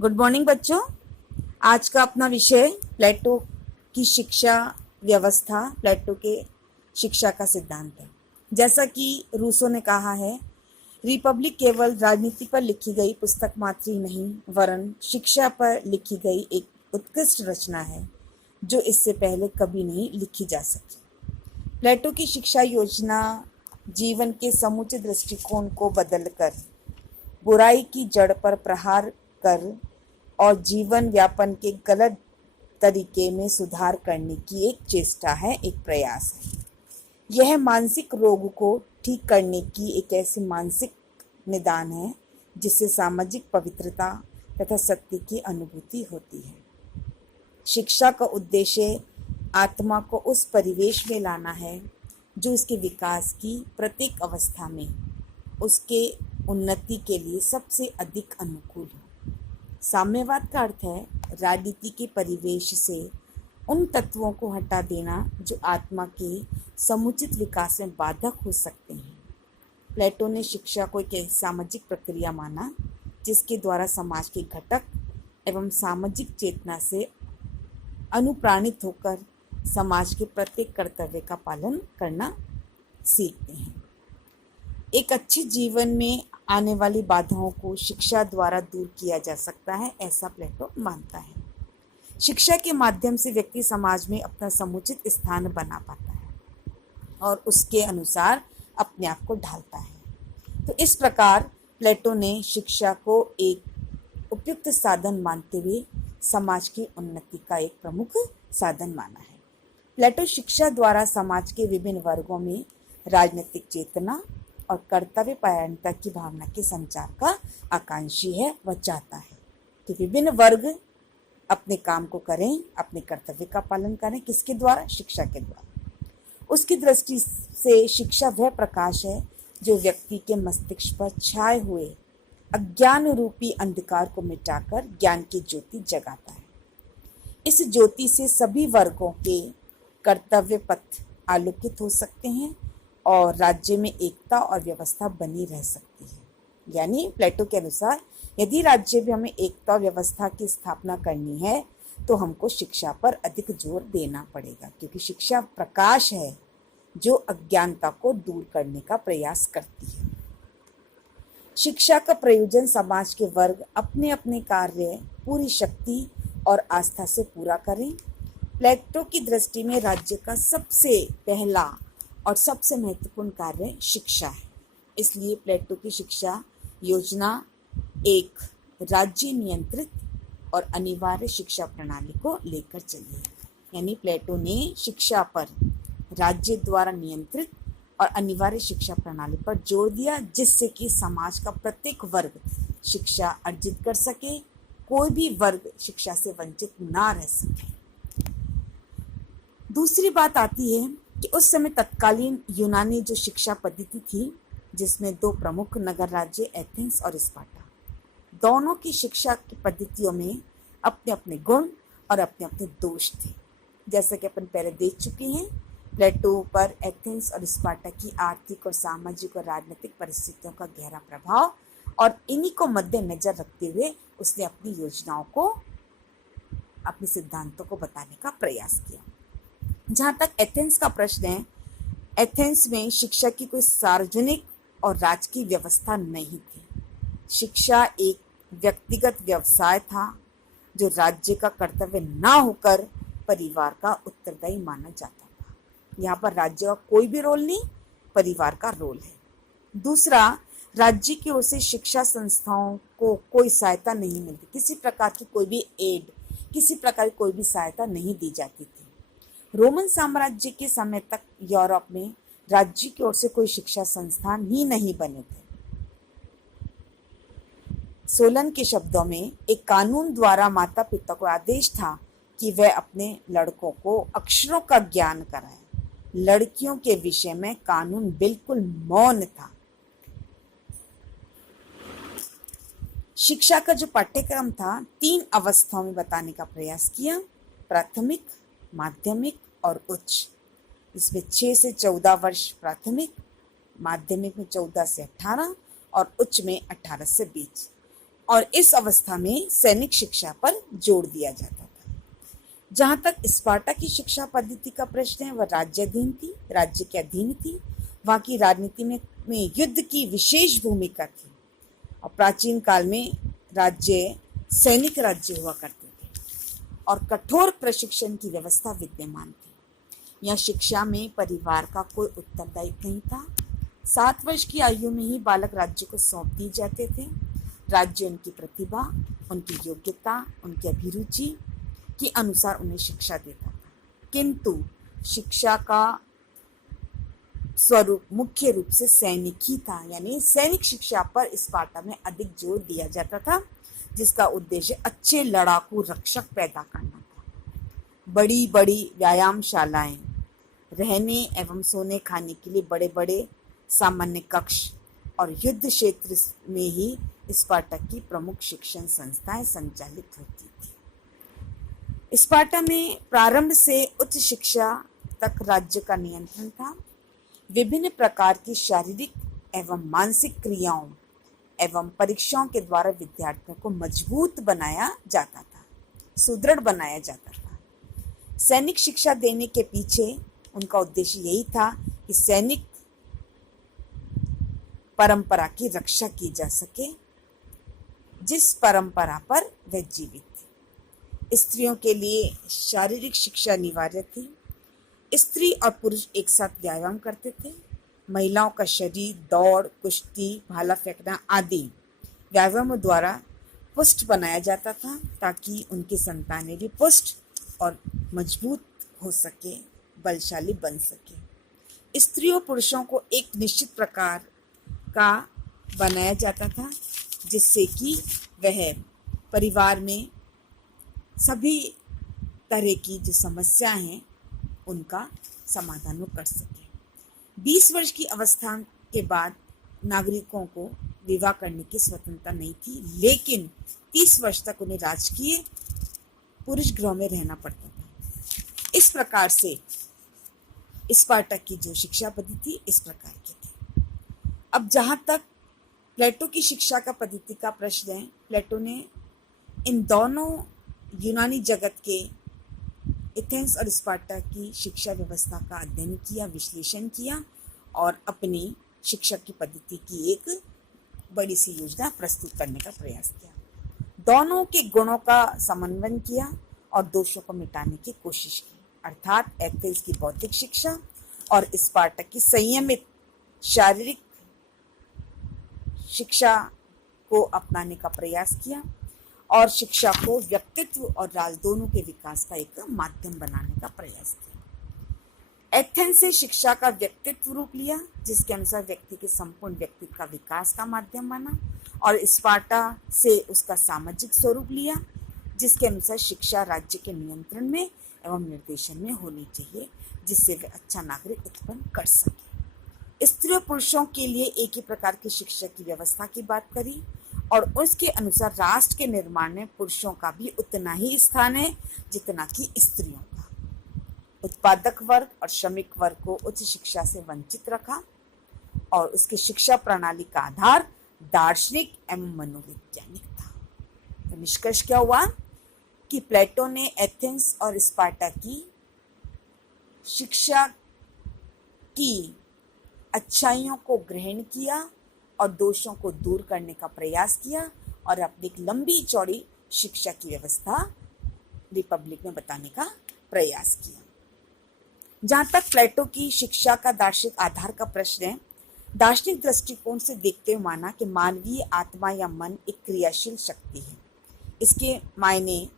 Good morning बच्चों। आज का अपना विषय प्लेटो की शिक्षा व्यवस्था, प्लेटो के शिक्षा का सिद्धांत है। जैसा कि रूसो ने कहा है, रिपब्लिक केवल राजनीति पर लिखी गई पुस्तक मात्र ही नहीं, वरन शिक्षा पर लिखी गई एक उत्कृष्ट रचना है जो इससे पहले कभी नहीं लिखी जा सकी। प्लेटो की शिक्षा योजना जीवन के समूचे दृष्टिकोण को बदलकर बुराई की जड़ पर प्रहार कर और जीवन यापन के गलत तरीके में सुधार करने की एक चेष्टा है, एक प्रयास है। यह मानसिक रोग को ठीक करने की एक ऐसी मानसिक निदान है जिससे सामाजिक पवित्रता तथा सत्य की अनुभूति होती है। शिक्षा का उद्देश्य आत्मा को उस परिवेश में लाना है जो उसके विकास की प्रत्येक अवस्था में उसके उन्नति के लिए सबसे अधिक अनुकूल हो। साम्यवाद का अर्थ है राजनीति के परिवेश से उन तत्वों को हटा देना जो आत्मा के समुचित विकास में बाधक हो सकते हैं। प्लेटो ने शिक्षा को एक सामाजिक प्रक्रिया माना जिसके द्वारा समाज के घटक एवं सामाजिक चेतना से अनुप्राणित होकर समाज के प्रत्येक कर्तव्य का पालन करना सीखते हैं। एक अच्छे जीवन में आने वाली बाधाओं को शिक्षा द्वारा दूर किया जा सकता है, ऐसा प्लेटो मानता है। शिक्षा के माध्यम से व्यक्ति समाज में अपना समुचित स्थान बना पाता है और उसके अनुसार अपने आप को ढालता है। तो इस प्रकार प्लेटो ने शिक्षा को एक उपयुक्त साधन मानते हुए समाज की उन्नति का एक प्रमुख साधन माना है। प्लेटो शिक्षा द्वारा समाज के विभिन्न वर्गों में राजनीतिक चेतना और कर्तव्य परायणता की भावना के संचार का आकांक्षी है। वह चाहता है कि विभिन्न वर्ग अपने काम को करें, अपने कर्तव्य का पालन करें। किसके द्वारा? शिक्षा के द्वारा। उसकी दृष्टि से शिक्षा वह प्रकाश है जो व्यक्ति के मस्तिष्क पर छाए हुए अज्ञान रूपी अंधकार को मिटाकर ज्ञान की ज्योति जगाता है। इस ज्योति से सभी वर्गों के कर्तव्य पथ आलोकित हो सकते हैं और राज्य में एकता और व्यवस्था बनी रह सकती है। यानी प्लेटो के अनुसार यदि राज्य में हमें एकता और व्यवस्था की स्थापना करनी है तो हमको शिक्षा पर अधिक जोर देना पड़ेगा, क्योंकि शिक्षा प्रकाश है जो अज्ञानता को दूर करने का प्रयास करती है। शिक्षा का प्रयोजन समाज के वर्ग अपने अपने कार्य पूरी शक्ति और आस्था से पूरा करें। प्लेटो की दृष्टि में राज्य का सबसे पहला और सबसे महत्वपूर्ण कार्य शिक्षा है। इसलिए प्लेटो की शिक्षा योजना एक राज्य नियंत्रित और अनिवार्य शिक्षा प्रणाली को लेकर चली है। यानी प्लेटो ने शिक्षा पर राज्य द्वारा नियंत्रित और अनिवार्य शिक्षा प्रणाली पर जोर दिया, जिससे कि समाज का प्रत्येक वर्ग शिक्षा अर्जित कर सके, कोई भी वर्ग शिक्षा से वंचित ना रह सके। दूसरी बात आती है कि उस समय तत्कालीन यूनानी जो शिक्षा पद्धति थी, जिसमें दो प्रमुख नगर राज्य एथेंस और स्पार्टा, दोनों की शिक्षा की पद्धतियों में अपने अपने गुण और अपने अपने दोष थे। जैसा कि अपन पहले देख चुके हैं, प्लेटो पर एथेंस और स्पार्टा की आर्थिक और सामाजिक और राजनीतिक परिस्थितियों का गहरा प्रभाव, और इन्हीं को मद्देनजर रखते हुए उसने अपनी योजनाओं को, अपने सिद्धांतों को बताने का प्रयास किया। जहाँ तक एथेंस का प्रश्न है, एथेंस में शिक्षा की कोई सार्वजनिक और राजकीय व्यवस्था नहीं थी। शिक्षा एक व्यक्तिगत व्यवसाय था जो राज्य का कर्तव्य ना होकर परिवार का उत्तरदायी माना जाता था। यहाँ पर राज्य का कोई भी रोल नहीं, परिवार का रोल है। दूसरा, राज्य की ओर से शिक्षा संस्थाओं को कोई सहायता नहीं मिलती, किसी प्रकार की कोई भी एड, किसी प्रकार की कोई भी सहायता नहीं दी जाती थी। रोमन साम्राज्य के समय तक यूरोप में राज्य की ओर से कोई शिक्षा संस्थान ही नहीं बने थे। सोलन के शब्दों में, एक कानून द्वारा माता पिता को आदेश था कि वह अपने लड़कों को अक्षरों का ज्ञान कराएं। लड़कियों के विषय में कानून बिल्कुल मौन था। शिक्षा का जो पाठ्यक्रम था 3 अवस्थाओं में बताने का प्रयास किया, प्राथमिक, माध्यमिक और उच्च। इसमें 6 से 14 वर्ष प्राथमिक, माध्यमिक में 14 से 18 और उच्च में 18 से 20। और इस अवस्था में सैनिक शिक्षा पर जोर दिया जाता था। जहां तक स्पार्टा की शिक्षा पद्धति का प्रश्न है, वह राज्याधीन थी, राज्य के अधीन थी। वहां की राजनीति में युद्ध की विशेष भूमिका थी और प्राचीन काल में राज्य सैनिक राज्य हुआ करते थे और कठोर प्रशिक्षण की व्यवस्था विद्यमान थी। यह शिक्षा में परिवार का कोई उत्तरदायित्व नहीं था। 7 वर्ष की आयु में ही बालक राज्य को सौंप दिए जाते थे। राज्य उनकी प्रतिभा, उनकी योग्यता, उनकी अभिरुचि के अनुसार उन्हें शिक्षा देता था। किंतु शिक्षा का स्वरूप मुख्य रूप से सैनिक ही था, यानी सैनिक शिक्षा पर स्पार्टा में अधिक जोर दिया जाता था, जिसका उद्देश्य अच्छे लड़ाकू रक्षक पैदा करना था। बड़ी बड़ी व्यायामशालाएं, रहने एवं सोने खाने के लिए बड़े बड़े सामान्य कक्ष और युद्ध क्षेत्र में ही स्पार्टा की प्रमुख शिक्षण संस्थाएं संचालित होती थी। स्पार्टा में प्रारंभ से उच्च शिक्षा तक राज्य का नियंत्रण था। विभिन्न प्रकार की शारीरिक एवं मानसिक क्रियाओं एवं परीक्षाओं के द्वारा विद्यार्थियों को मजबूत बनाया जाता था, सुदृढ़ बनाया जाता था। सैनिक शिक्षा देने के पीछे उनका उद्देश्य यही था कि सैनिक परंपरा की रक्षा की जा सके, जिस परंपरा पर वह जीवित थी। स्त्रियों के लिए शारीरिक शिक्षा अनिवार्य थी। स्त्री और पुरुष एक साथ व्यायाम करते थे। महिलाओं का शरीर दौड़, कुश्ती, भाला फेंकना आदि व्यायामों द्वारा पुष्ट बनाया जाता था, ताकि उनकी संतानें भी पुष्ट और मजबूत हो सके, बलशाली बन सके। स्त्रियों पुरुषों को एक निश्चित प्रकार का बनाया जाता था, जिससे कि वह परिवार में सभी तरह की जो समस्याएं हैं उनका समाधान कर सके। 20 वर्ष की अवस्था के बाद नागरिकों को विवाह करने की स्वतंत्रता नहीं थी, लेकिन 30 वर्ष तक उन्हें राजकीय पुरुष गृह में रहना पड़ता था। इस प्रकार से स्पार्टा की जो शिक्षा पद्धति थी इस प्रकार की थी। अब जहाँ तक प्लेटो की शिक्षा का पद्धति का प्रश्न है, प्लेटो ने इन दोनों यूनानी जगत के एथेंस और स्पार्टा की शिक्षा व्यवस्था का अध्ययन किया, विश्लेषण किया और अपनी शिक्षा की पद्धति की एक बड़ी सी योजना प्रस्तुत करने का प्रयास किया। दोनों के गुणों का समन्वय किया और दोषों को मिटाने की कोशिश की, अर्थात एथेंस की बौद्धिक शिक्षा और स्पार्टा की संयमित शारीरिक शिक्षा को अपनाने का प्रयास किया और शिक्षा को व्यक्तित्व और राज दोनों के विकास का एक माध्यम बनाने का प्रयास किया। एथेंस से शिक्षा का व्यक्तित्व रूप लिया, जिसके अनुसार व्यक्ति के संपूर्ण व्यक्तित्व का विकास का माध्यम बना, और स्पार्टा से उसका सामाजिक स्वरूप लिया, जिसके अनुसार शिक्षा राज्य के नियंत्रण में एवं निर्देशन में होनी चाहिए, जिससे वे अच्छा नागरिक उत्पन्न कर सके। स्त्री पुरुषों के लिए एक ही प्रकार की शिक्षा की व्यवस्था की बात करी और उसके अनुसार राष्ट्र के निर्माण में पुरुषों का भी उतना ही स्थान है जितना कि स्त्रियों का। उत्पादक वर्ग और श्रमिक वर्ग को उच्च शिक्षा से वंचित रखा और उसकी शिक्षा प्रणाली का आधार दार्शनिक एवं मनोवैज्ञानिक था। तो निष्कर्ष क्या हुआ कि प्लेटो ने एथेंस और स्पार्टा की शिक्षा की अच्छाइयों को ग्रहण किया और दोषों को दूर करने का प्रयास किया और अपनी एक लंबी चौड़ी शिक्षा की व्यवस्था रिपब्लिक में बताने का प्रयास किया। जहाँ तक प्लेटो की शिक्षा का दार्शनिक आधार का प्रश्न है, दार्शनिक दृष्टिकोण से देखते हुए माना कि मानवीय आत्मा या मन एक क्रियाशील शक्ति है। इसके मायने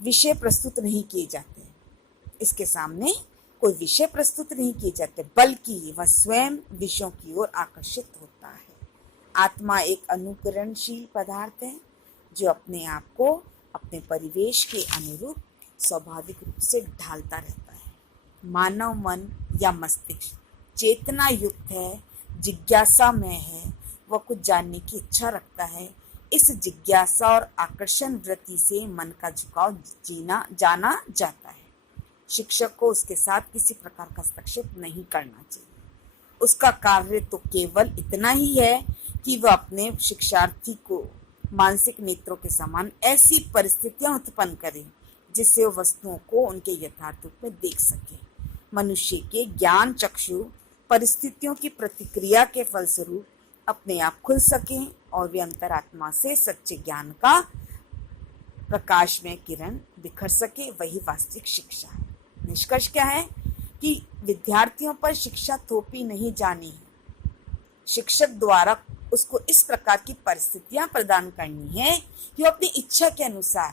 विषय प्रस्तुत नहीं किए जाते, इसके सामने कोई विषय प्रस्तुत नहीं किए जाते, बल्कि वह स्वयं विषयों की ओर आकर्षित होता है। आत्मा एक अनुकरणशील पदार्थ है जो अपने आप को अपने परिवेश के अनुरूप स्वाभाविक रूप से ढालता रहता है। मानव मन या मस्तिष्क चेतना युक्त है, जिज्ञासामय है, वह कुछ जानने की इच्छा रखता है। इस जिज्ञासा और आकर्षण वृत्ति से मन का झुकाव जाना जाता है। शिक्षक को उसके साथ किसी प्रकार का हस्तक्षेप नहीं करना चाहिए। उसका कार्य तो केवल इतना ही है कि वह अपने शिक्षार्थी को मानसिक नेत्रों के समान ऐसी परिस्थितियां उत्पन्न करे जिससे वो वस्तुओं को उनके यथार्थ रूप में देख सके। मनुष्य के ज्ञान चक्षु परिस्थितियों की प्रतिक्रिया के फलस्वरूप अपने आप खुल सकें और वे अंतरात्मा से सच्चे ज्ञान का प्रकाश में किरण बिखर सके, वही वास्तविक शिक्षा है। निष्कर्ष क्या है कि विद्यार्थियों पर शिक्षा थोपी नहीं जानी है। शिक्षक द्वारा उसको इस प्रकार की परिस्थितियां प्रदान करनी है कि वो अपनी इच्छा के अनुसार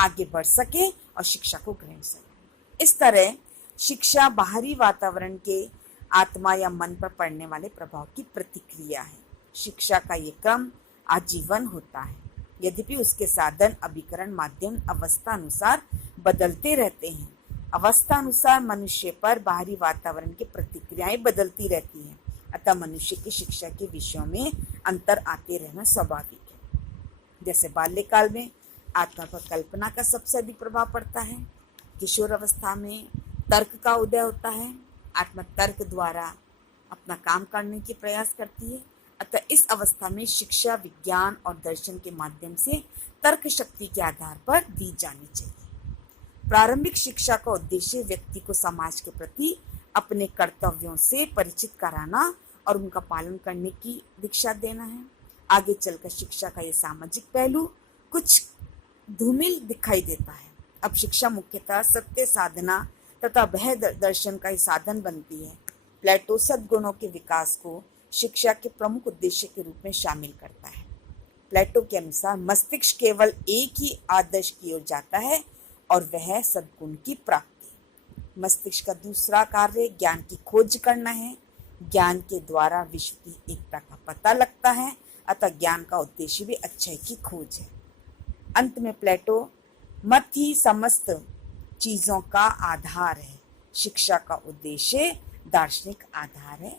आगे बढ़ सके और शिक्षा को ग्रहण सके। इस तरह शिक्षा बाहरी वातावरण के आत्मा या मन पर पड़ने वाले प्रभाव की प्रतिक्रिया है। शिक्षा का ये क्रम आजीवन होता है, यद्यपि उसके साधन, अभिकरण, माध्यम अवस्था अनुसार बदलते रहते हैं। अवस्था अनुसार मनुष्य पर बाहरी वातावरण की प्रतिक्रियाएं बदलती रहती हैं, अतः मनुष्य की शिक्षा के विषयों में अंतर आते रहना स्वाभाविक है। जैसे बाल्यकाल में आत्मा पर कल्पना का सबसे अधिक प्रभाव पड़ता है, किशोर अवस्था में तर्क का उदय होता है, आत्मा तर्क द्वारा अपना काम करने की प्रयास करती है, अतः इस अवस्था में शिक्षा विज्ञान और दर्शन के माध्यम से तर्क शक्ति के आधार पर दी जानी चाहिए। प्रारंभिक शिक्षा का उद्देश्य व्यक्ति को समाज के प्रति अपने कर्तव्यों से परिचित कराना और उनका पालन करने की दीक्षा देना है। आगे चलकर शिक्षा का यह सामाजिक पहलू कुछ धूमिल दिखाई देता है। अब शिक्षा मुख्यतः सत्य साधना तथा भय दर्शन का ही साधन बनती है। प्लेटो सद्गुणों के विकास को शिक्षा के प्रमुख उद्देश्य के रूप में शामिल करता है। प्लेटो के अनुसार मस्तिष्क केवल एक ही आदर्श की ओर जाता है और वह सद्गुण की प्राप्ति। मस्तिष्क का दूसरा कार्य ज्ञान की खोज करना है। ज्ञान के द्वारा विश्व की एकता का पता लगता है, अतः ज्ञान का उद्देश्य भी अच्छाई की खोज है। अंत में प्लेटो मत ही समस्त चीजों का आधार है। शिक्षा का उद्देश्य दार्शनिक आधार है।